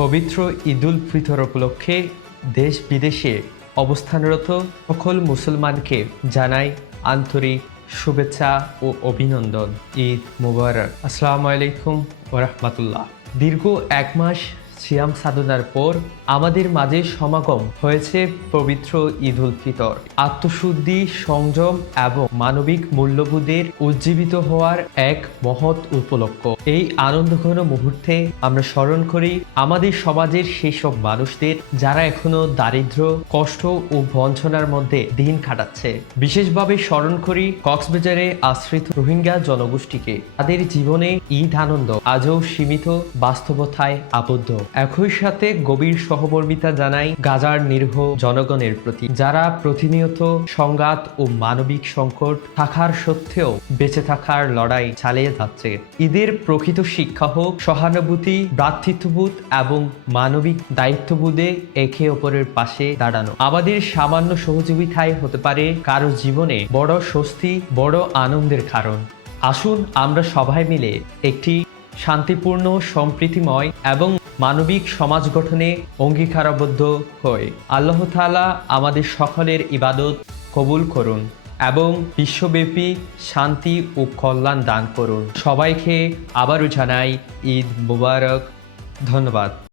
পবিত্র ঈদুল ফিতর উপলক্ষে দেশ বিদেশে অবস্থানরত সকল মুসলমানকে জানাই আন্তরিক শুভেচ্ছা ও অভিনন্দন। ঈদ মুবারক। আসসালামু আলাইকুম ওয়া রাহমাতুল্লাহ। দীর্ঘ এক মাস সিয়াম সাধনার পর আমাদের মাঝে সমাগম হয়েছে পবিত্র ঈদুল ফিতর। আত্মশুদ্ধি, সংযম এবং মানবিক মূল্যবোধের উজ্জীবিত হওয়ার এক মহৎ উপলক্ষ। এই আনন্দঘন মুহূর্তে আমরা স্মরণ করি আমাদের সমাজের সেই সব মানুষদের যারা এখনো দারিদ্র্য, কষ্ট ও বঞ্চনার মধ্যে দিন কাটাচ্ছে। বিশেষভাবে স্মরণ করি কক্সবাজারে আশ্রিত রোহিঙ্গা জনগোষ্ঠীকে। তাদের জীবনে ঈদ আনন্দ আজও সীমিত বাস্তবতায় আবদ্ধ। একই সাথে গভীর সহমর্মিতা জানাই গাজার নিরীহ জনগণের প্রতি, যারা প্রতিনিয়ত সংঘাত ও মানবিক সংকট থাকার সত্ত্বেও বেঁচে থাকার লড়াই চালিয়ে যাচ্ছে। ঈদের প্রকৃত শিক্ষা হোক সহানুভূতি, ভ্রাতৃত্ববোধ এবং মানবিক দায়িত্ববোধে একে অপরের পাশে দাঁড়ানো। আমাদের সামান্য সহযোগিতায় হতে পারে কারো জীবনে বড় স্বস্তি, বড় আনন্দের কারণ। আসুন আমরা সবাই মিলে একটি শান্তিপূর্ণ, সম্প্রীতিময় এবং মানবিক সমাজ গঠনে অঙ্গীকারাবদ্ধ হই। আল্লাহ তাআলা আমাদের সকলের ইবাদত কবুল করুন এবং বিশ্বব্যাপী শান্তি ও কল্যাণ দান করুন। সবাইকে আবারও জানাই ঈদ মুবারক। ধন্যবাদ।